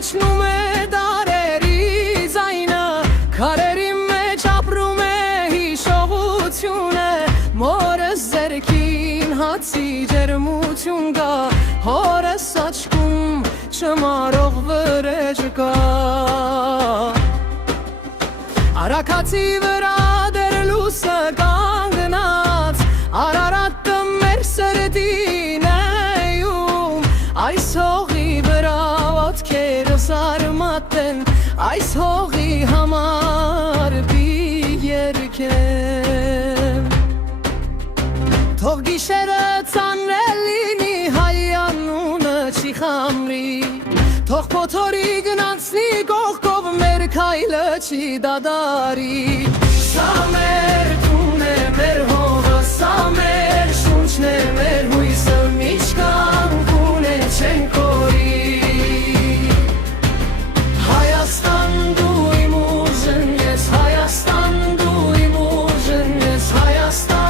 իջնում է դարերի ձայնը, քարերի մեջ ապրում է հիշողությունը, մորս ձերքին հացի ջերմություն կա, հորս աչքում չմարող վրեժ կա։ Արաքացի վրա դեր լուսը կանգնած, Արարատը մեր սրտին էում, այս հողի վրա ոտքերս արմատեն, այս հողի համար պիտի երգեմ։ Թող գիշերը ծանրել լինի, հայ անունը չի խամրի, թող փոթորիկն անցնի կողքով, մեր քայլը չի դադարի։ Սա մեր տունն է, մեր հողը, սա մեր շունչն է, մեր հույսը, միջկան է չեն կորի։ Հայաստան դու իմ ուժն ես, Հայաստան դու իմ ուժն ես, Հայաստան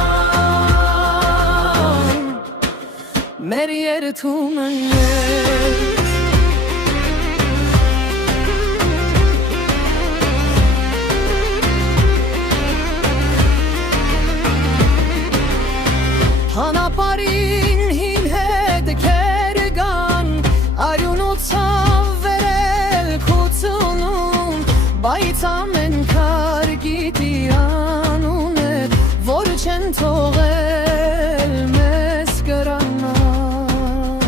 մեր երդումն ես։ Հանապարին հին հետքեր կան, արյունոցավ վերել քուցունում, բայց ամեն քար գիտի անուն է, որ չեն թողել մեզ կրանալ։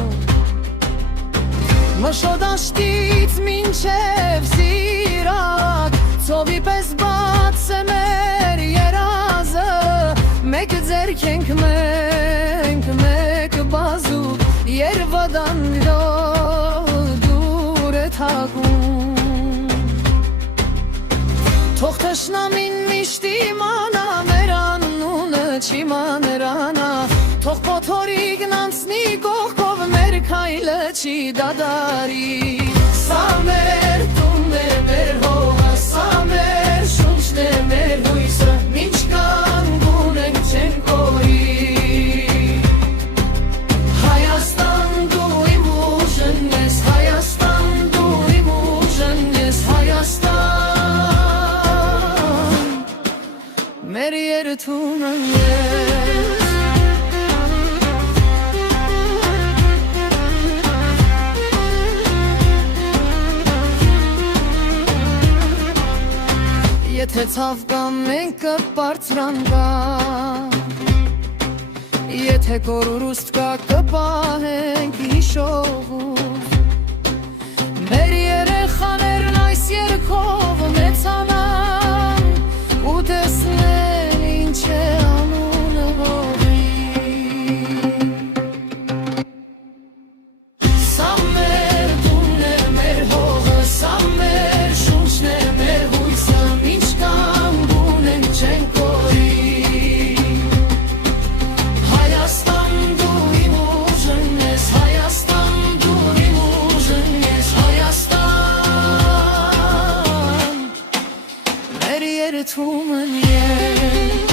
Մշոդաշտից մինչև Սիրակ, ծովի պես բաց է մեր երազը, մեկ ձերք ենք մենք, մեկ բազուկ, երվադանդով դուր է թագում։ Թող թշնամին միշտ իմանա, մեր անունը չի մանրանա, թող փոթորիկն անցնի կողքով, մեր քայլը չի դադարի։ Սա մեր տունն է, մեր հողը, սա մեր շունչն է, մեր հույսը, միջկան չեն կորի։ Հայաստան դու իմ ուժն ես, Հայաստան դու իմ ուժն ես, Հայաստան մեր երդումն ես։ Եթե ցավ կա մենք կբարձրանա, եթե կորուստ կա կպահենք հիշողով, մեր երեխաներն այս երգով մեծանան ու տեսնեն ինչ է անունը հողի։ Սա մեր տունն է, մեր հողը, սա մեր շունչն է, մեր հույսը, միջկան են չեն կորի։ Հայաստան դու իմ ուժն ես, Հայաստան դու իմ ուժն ես, Հայաստան մեր երդումն ես։